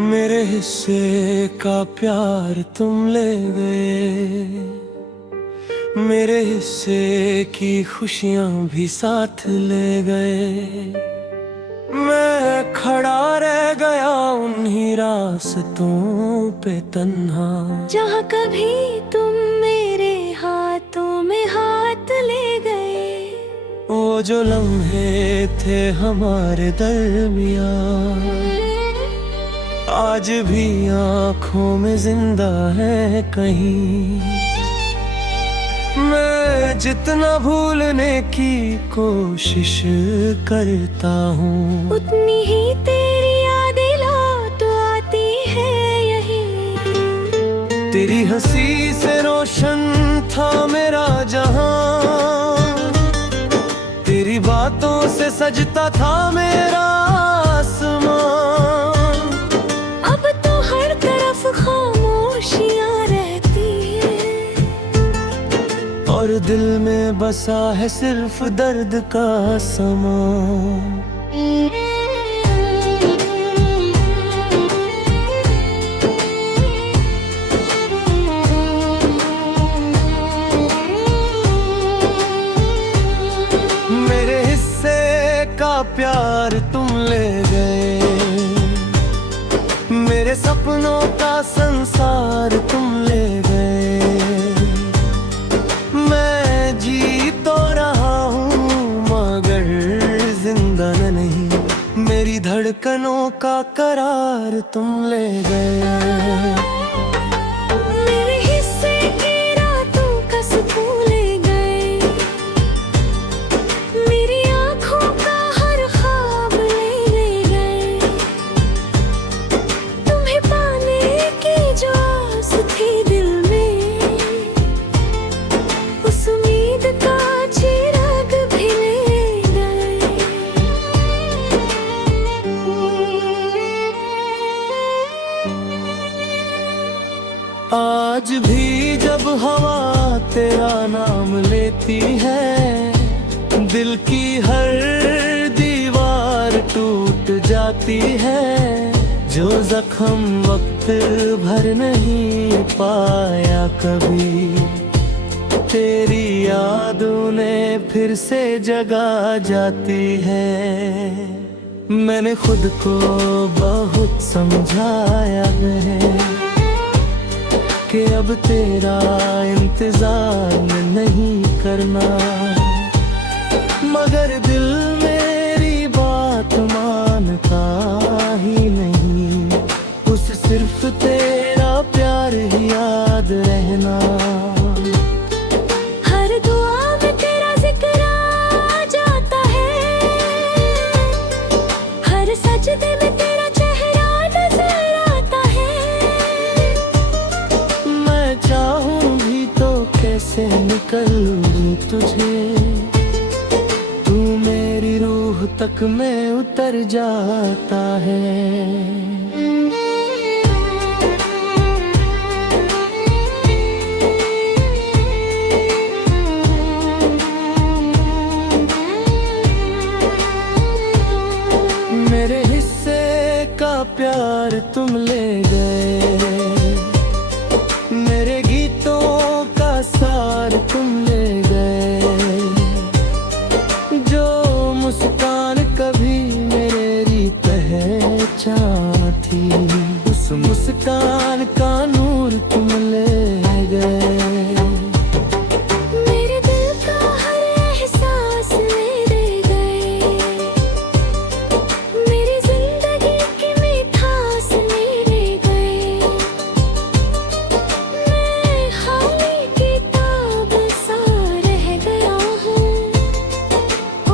मेरे हिस्से का प्यार तुम ले गए, मेरे हिस्से की खुशियां भी साथ ले गए। मैं खड़ा रह गया उन्हीं रास्तों पे तन्हा, जहाँ कभी तुम मेरे हाथों में हाथ ले गए। वो जो लम्हे थे हमारे दरमियां आज भी आँखों में जिंदा है कहीं। मैं जितना भूलने की कोशिश करता हूँ, उतनी ही तेरी यादें लौट आती है यही। तेरी हंसी से रोशन था मेरा जहां, तेरी बातों से सजता था मेरा आसमां। अब तो हर तरफ खामोशियां रहती है, और दिल में बसा है सिर्फ दर्द का समा। मेरे हिस्से का प्यार तुम ले गए, मेरे सपनों का संसार तुम ले गए। मैं जी तो रहा हूँ मगर जिंदा नहीं, मेरी धड़कनों का करार तुम ले गए। मेरे हिस्से की रातों का सुकून ले गए, मेरी आँखों का हर ख्वाब ले गए। तुम्हें पाने की जो आस थी दिल में, उस उम्मीद का चिराग भी ले गए। आज भी जब हवा तेरा नाम लेती है, दिल की हर दीवार टूट जाती है। जो जख्म वक्त भर नहीं पाया कभी, तेरी यादों ने फिर से जगा जाती है। मैंने खुद को बहुत समझाया है कि अब तेरा इंतजार नहीं करना, मगर दिल मेरी बात मानता ही नहीं। उस सिर्फ तेरा प्यार ही याद रहना। हर दुआ में तेरा जिक्र आ जाता है, हर सजदे में तेरा चेहरा नजर आता है। मैं चाहूं भी तो कैसे निकलूं तुझे, तू मेरी रूह तक में उतर जाता है। मेरे हिस्से का प्यार तुम ले गए, मेरे गीतों का सार तुम ले गए। जो मुस्कान कभी मेरी पहचान थी, उस मुस्कान का नूर तुम ले गए। मेरे दिल का हर एहसास ले गए, मेरी जिंदगी की मिठास ले गए। मैं खाली किताब सा रह गया हूँ,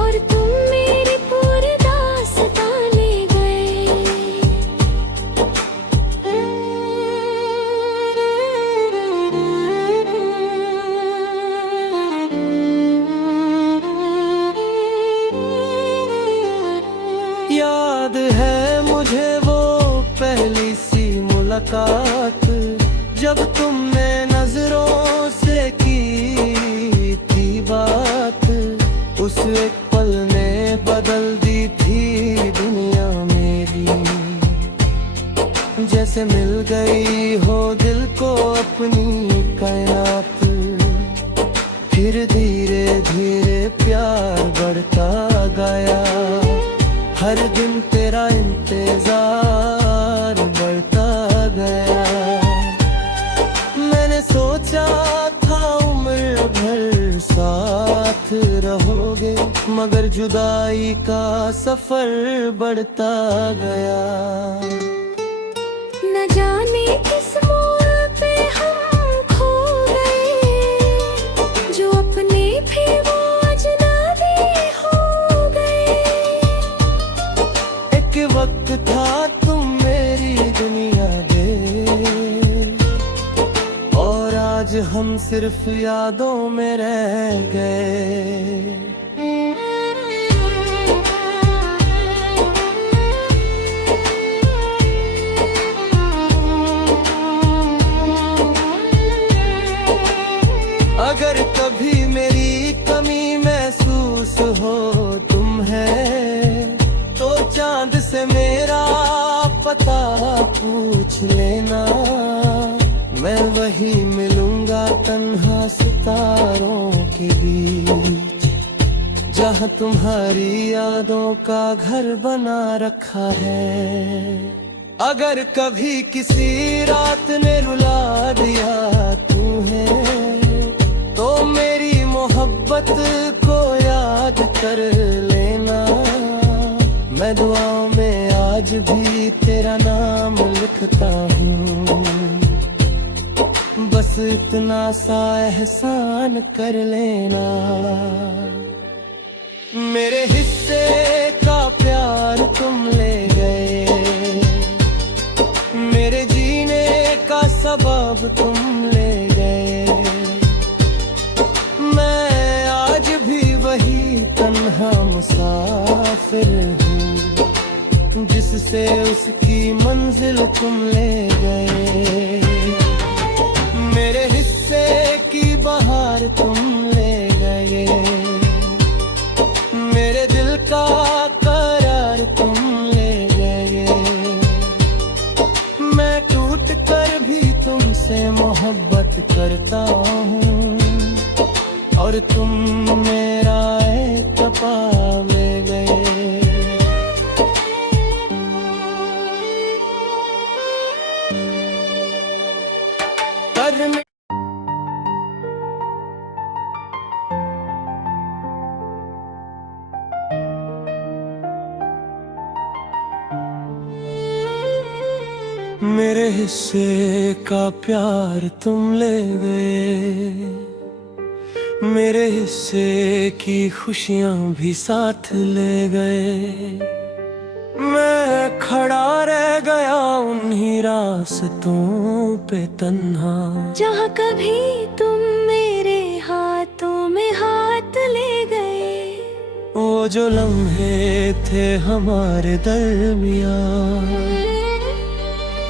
और तुम मेरी पूरी दास्तां ले गए। याद है मुझे वो पहली सी मुलाकात, जब तुमने नजरों से की थी बात। उस एक पल ने बदल दी थी दुनिया मेरी। से मिल गई हो दिल को अपनी कायनात, फिर धीरे धीरे प्यार बढ़ता गया। हर दिन तेरा इंतजार बढ़ता गया। मैंने सोचा था उम्र भर साथ रहोगे, मगर जुदाई का सफर बढ़ता गया। न जाने किस मोड़ पे हम खो गए, जो अपने भी वो अजनबी हो गए। एक वक्त था तुम मेरी दुनिया दे, और आज हम सिर्फ यादों में रह गए। अगर कभी मेरी कमी महसूस हो तुम है, तो चांद से मेरा पता पूछ लेना। मैं वही मिलूंगा तन्हा सितारों के बीच, जहाँ तुम्हारी यादों का घर बना रखा है। अगर कभी किसी रात ने रुला दिया तुम्हें, तो मेरी मोहब्बत को याद कर लेना। मैं दुआओं में आज भी तेरा नाम लिखता हूँ, बस इतना सा एहसान कर लेना। मेरे हिस्से का प्यार तुम ले गए, मेरे जीने का सबब तुम ले गए। मैं आज भी वही तन्हा मुसाफिर हूँ, जिससे उसकी मंजिल तुम ले गए। मेरे हिस्से की बहार तुम ले गए, मेरे दिल का करार तुम ले गए। मैं टूट कर भी तुमसे मोहब्बत करता हूँ, और तुम मेरा एतबा ले गए। मेरे हिस्से का प्यार तुम ले गए, मेरे हिस्से की खुशियां भी साथ ले गए। मैं खड़ा रह गया उन्हीं रास्तों पे तन्हा, जहाँ कभी तुम मेरे हाथों में हाथ ले गए। वो जो लम्हे थे हमारे दरमियां,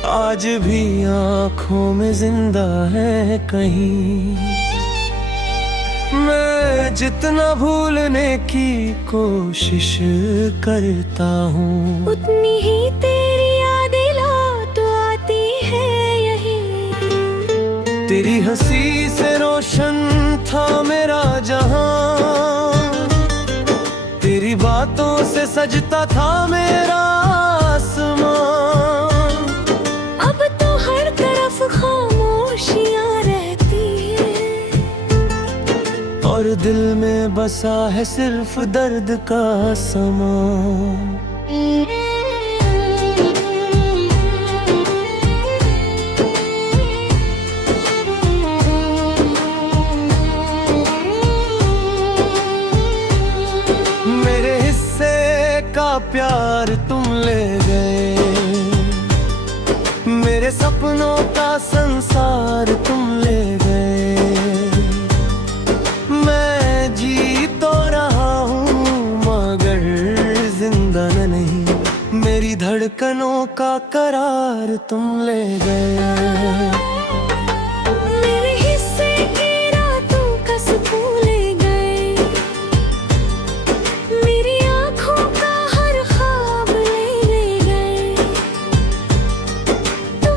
आज भी आँखों में जिंदा है कहीं। मैं जितना भूलने की कोशिश करता हूँ, उतनी ही तेरी यादें लौट आती है यहीं। तेरी हंसी से रोशन था मेरा जहां, तेरी बातों से सजता था मेरा आसमां। अब तो हर तरफ खामोशियां रहती हैं, और दिल में बसा है सिर्फ दर्द का समा। मेरे हिस्से का प्यार तुम ले गए, मेरे सपनों का संसार तुम ले गए। मैं जी तो रहा हूँ मगर जिंदा नहीं, मेरी धड़कनों का करार तुम ले गए। मेरे हिस्से की रातों का सुकून ले गए, मेरी आँखों का हर ख्वाब ले गए। तुम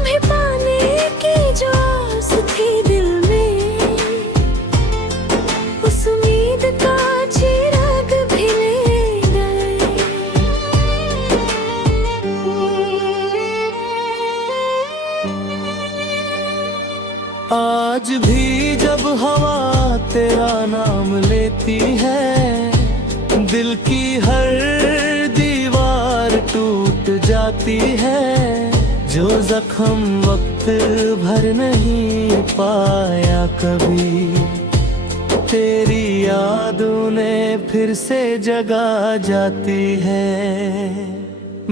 आज भी जब हवा तेरा नाम लेती है, दिल की हर दीवार टूट जाती है। जो जख्म वक्त भर नहीं पाया कभी, तेरी यादों ने फिर से जगा जाती है।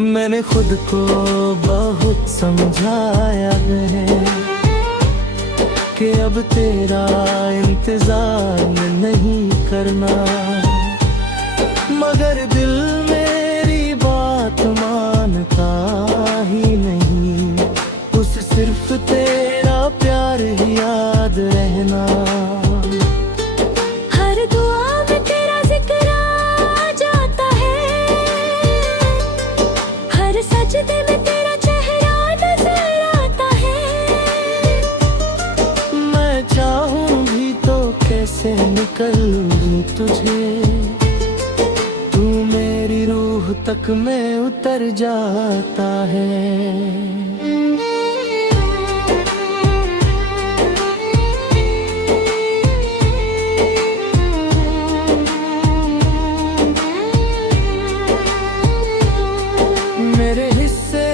मैंने खुद को बहुत समझाया है कि अब तेरा इंतजार नहीं करना, मगर दिल मेरी बात मानता ही नहीं। उस सिर्फ तेरा प्यार ही याद रहना। हर दुआ में तेरा जिक्र आ जाता है, हर सजदे में तेरा चेहरा नजर आता है। मैं चाहूं भी तो कैसे निकलूं तुझे, तू मेरी रूह तक में उतर जाता है। मेरे हिस्से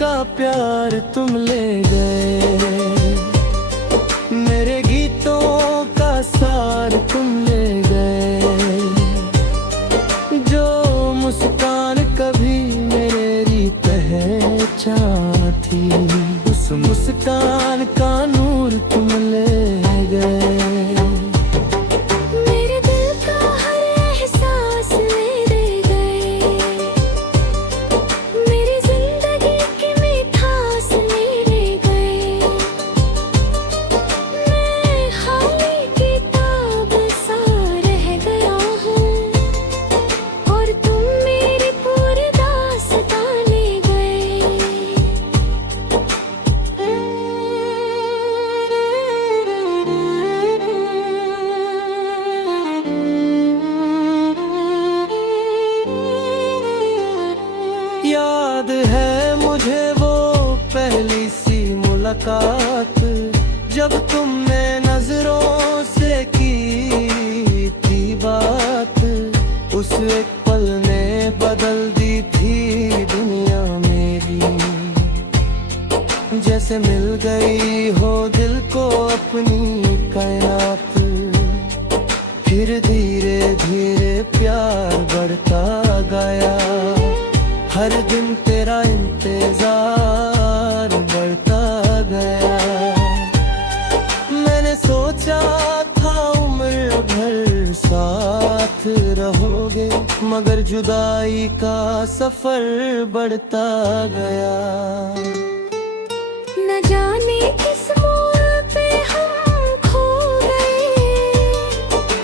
का प्यार तुम ले गए, मेरे गीतों का सार तुम ले गए। जो मुस्कान कभी मेरी पहचान थी, उस मुस्कान का नूर तुम ले गए। मेरे दिल का हर एहसास मेरे गए, मेरी जिंदगी की मिठास मेरे गए। मैं खाली किताब सा रह गया हूँ, और तुम मेरी पूरी दास्तां ले गए। याद है मुझे वो पहली सी मुलाकात, जब तुमने नजरों से की थी बात। उस एक पल ने बदल दी थी दुनिया मेरी, जैसे मिल गई हो दिल को अपनी कायनात। फिर धीरे धीरे प्यार बढ़ता गया, हर दिन तेरा इंतजार बढ़ता गया। मैंने सोचा था उम्र भर साथ रहोगे, मगर जुदाई का सफर बढ़ता गया। न जाने किस मोड़ पे हम खो गए,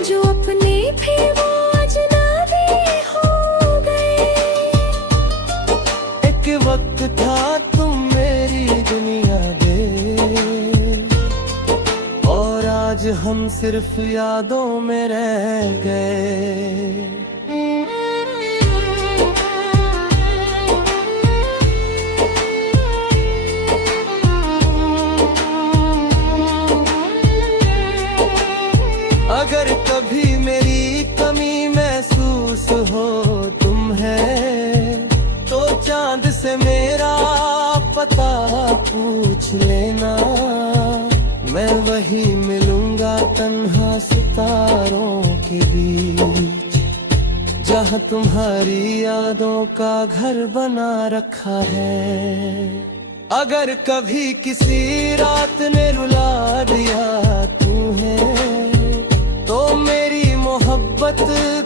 जो अपने भी वो अजनबी हो गए। एक वक्त था तुम मेरी दुनिया दे, और आज हम सिर्फ यादों में रह गए। अगर कभी मेरी कमी महसूस हो तुम है, तो चांद से मेरा पता पूछ लेना। मैं वही मिलूंगा तन्हा सितारों के बीच, जहाँ तुम्हारी यादों का घर बना रखा है। अगर कभी किसी रात ने रुला दिया तुम्हें, तो मेरी मोहब्बत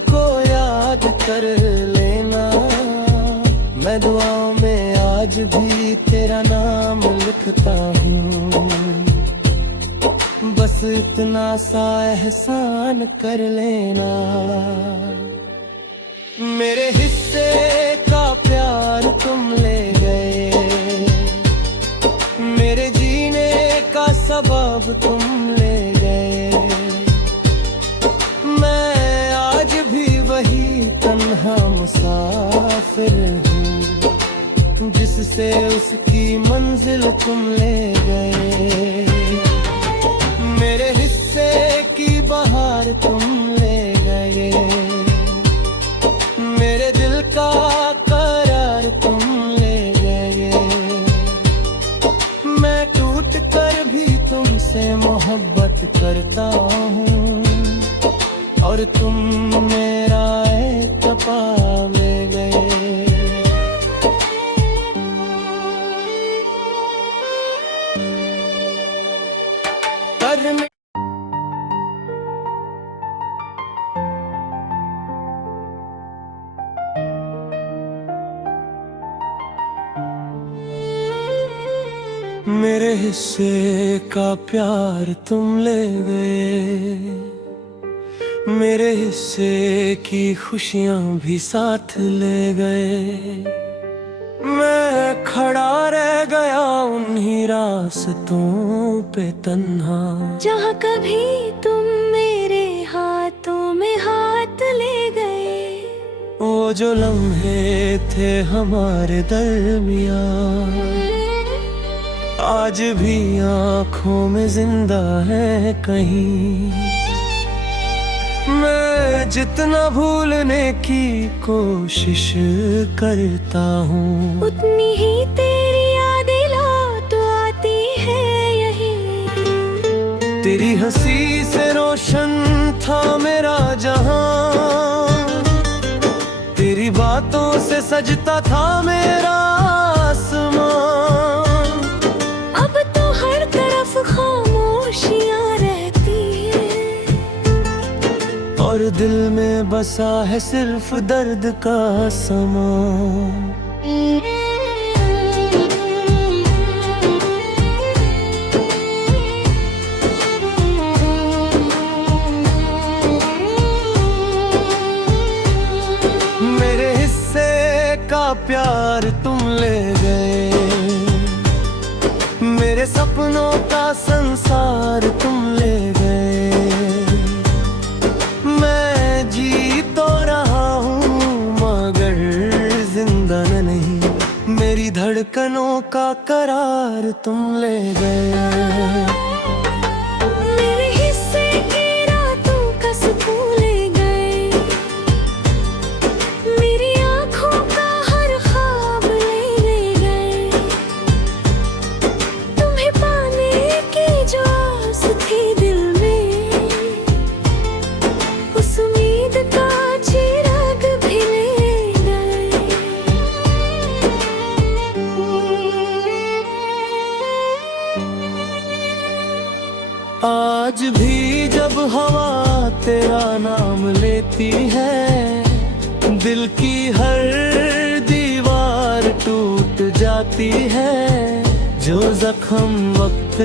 को याद कर लेना। मैं दुआओं में आज भी तेरा नाम लिखता हूँ, बस इतना सा एहसान कर लेना। मेरे हिस्से का प्यार तुम ले गए, मेरे जीने का सबब तुम ले गए। मैं आज भी वही तन्हा मुसाफिर हूँ, जिससे उसकी मंजिल तुम ले गए। तुम ले गए, मेरे दिल का करार तुम ले गए। मैं टूट कर भी तुमसे मोहब्बत करता हूँ, और तुम मेरा एतबा ले गए। पर मैं मेरे हिस्से का प्यार तुम ले गए, मेरे हिस्से की खुशियां भी साथ ले गए। मैं खड़ा रह गया उन्हीं रास्तों पे तन्हा, जहाँ कभी तुम मेरे हाथों में हाथ ले गए। वो जो लम्हे थे हमारे दरमियां आज भी आँखों में जिंदा है कहीं। मैं जितना भूलने की कोशिश करता हूँ, उतनी ही तेरी यादें लौट आती है यही। तेरी हंसी से रोशन था मेरा जहां, तेरी बातों से सजता था मेरा आसमां। अब तो हर तरफ खामोशियां रहती है, और दिल में बसा है सिर्फ दर्द का समा। मेरे हिस्से का प्यार तुम ले गए, मेरे सपनों का संसार तुम ले गए। मैं जी तो रहा हूँ मगर जिंदा नहीं, मेरी धड़कनों का करार तुम ले गए। मेरे हिस्से की रातों का सुकून ले गए, मेरी आँखों का हर ख्वाब ले गए। तुम्हें पाने की जो आस थी दिल में, उस उम्मीद का चिराग भी ले गए। आज भी जब हवा तेरा नाम लेती है, दिल की हर दीवार टूट जाती है। जो जख्म वक्त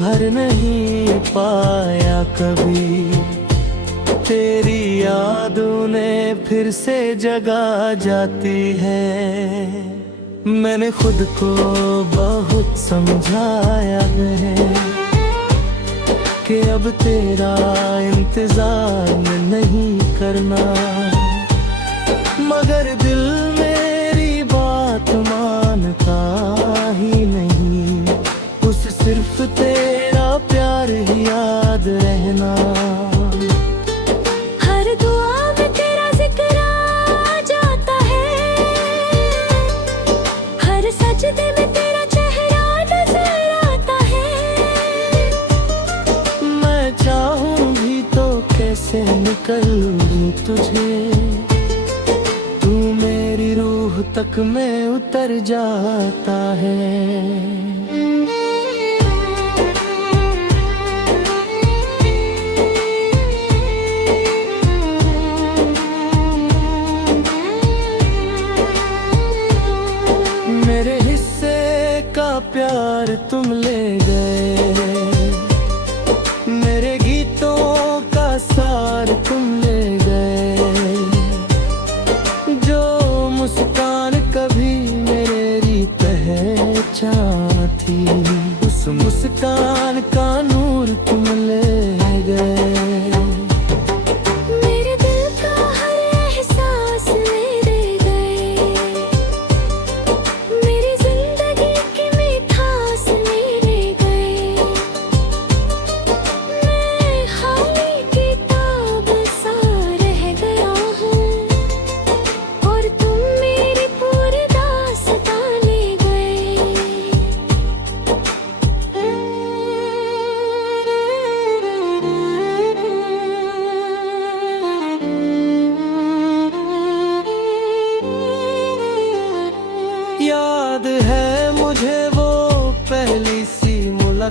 भर नहीं पाया कभी, तेरी यादों ने फिर से जगा जाती है। मैंने खुद को बहुत समझाया है कि अब तेरा इंतजार नहीं करना, मगर दिल मेरी बात मानता ही नहीं। उस सिर्फ तेरा प्यार ही याद रहना। हर दुआ में तेरा जिक्र आ जाता है, हर सजदे में तेरा चेहरा नजर आता है। मैं चाहूं भी तो कैसे निकलूं तुझे, तू मेरी रूह तक में उतर जाता है। मेरे हिस्से का प्यार तुम ले गए, मेरे गीतों का सार तुम ले गए। जो मुस्कान कभी मेरी पहचान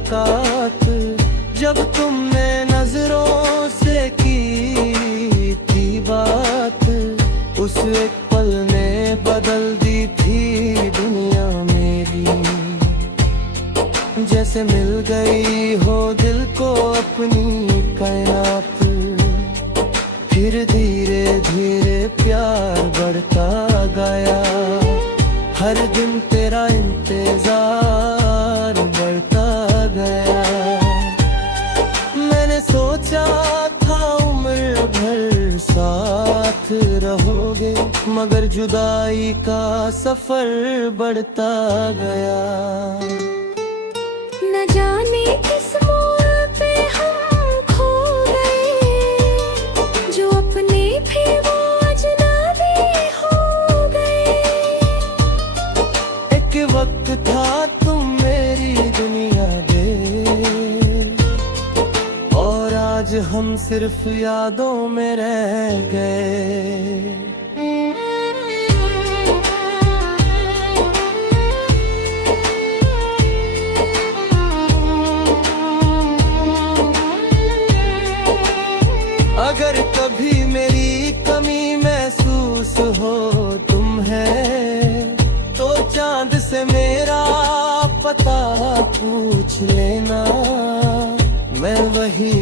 मुलाकात, जब तुमने नजरों से की थी बात, उस एक पल ने बदल दी थी दुनिया मेरी। जैसे मिल गई हो दिल को अपनी कायनात, फिर धीरे धीरे प्यार बढ़ता गया। हर दिन तेरा इंतजार बढ़ता गया। मैंने सोचा था उम्र भर साथ रहोगे, मगर जुदाई का सफर बढ़ता गया। न जाने किस मोड़ पे हम खो गए, जो अपने भी वो अजनबी हो गए। एक वक्त था तुम मेरी दुनिया दे, और आज हम सिर्फ यादों में रह गए। अगर कभी मेरी कमी महसूस हो तुम है, तो चांद से मेरा पता पूछ लेना, मैं वही